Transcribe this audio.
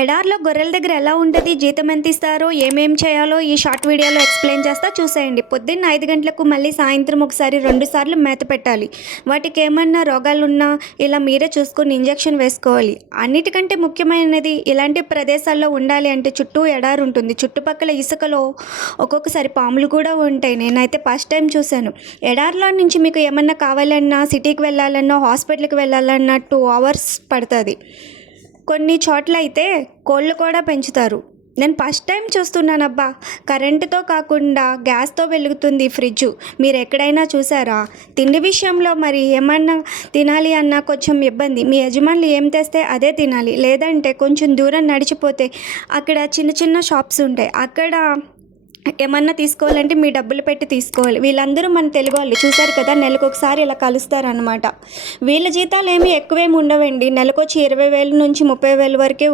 ఎడార్లో గొర్రెల దగ్గర ఎలా ఉంటుంది జీతం ఎంత ఇస్తారో ఏమేం చేయాలో ఈ షార్ట్ వీడియోలో ఎక్స్ప్లెయిన్ చేస్తా చూసేయండి. పొద్దున్న ఐదు గంటలకు మళ్ళీ సాయంత్రం ఒకసారి రెండు సార్లు మేత పెట్టాలి. వాటికి ఏమన్నా రోగాలు ఉన్నా ఇలా మీరే చూసుకొని ఇంజెక్షన్ వేసుకోవాలి. అన్నిటికంటే ముఖ్యమైనది ఇలాంటి ప్రదేశాల్లో ఉండాలి అంటే చుట్టూ ఎడారు ఉంటుంది. చుట్టుపక్కల ఇసుకలో ఒక్కొక్కసారి పాములు కూడా ఉంటాయి. నేనైతే ఫస్ట్ టైం చూశాను. ఎడార్లో నుంచి మీకు ఏమన్నా కావాలన్నా సిటీకి వెళ్ళాలన్నా హాస్పిటల్కి వెళ్ళాలన్నా టూ అవర్స్ పడుతుంది. కొన్ని చోట్ల అయితే కోళ్ళు కూడా పెంచుతారు. నేను ఫస్ట్ టైం చూస్తున్నానబ్బా. కరెంటుతో కాకుండా గ్యాస్తో వెలుగుతుంది ఫ్రిడ్జ్. మీరు ఎక్కడైనా చూసారా? తిండి విషయంలో మరి ఏమన్నా తినాలి అన్నా కొంచెం ఇబ్బంది. మీ యజమానులు ఏం తెస్తే అదే తినాలి. లేదంటే కొంచెం దూరం నడిచిపోతే అక్కడ చిన్న చిన్న షాప్స్ ఉంటాయి. అక్కడ ఏమన్నా తీసుకోవాలంటే మీ డబ్బులు పెట్టి తీసుకోవాలి. వీళ్ళందరూ మన తెలుగు వాళ్ళు. చూసారు కదా నెలకు ఒకసారి ఇలా కలుస్తారనమాట వీళ్ళ జీతాలు ఏమి ఎక్కువేమి ఉండవండి. నెలకొచ్చి ఇరవై వేల నుంచి ముప్పై వేల వరకే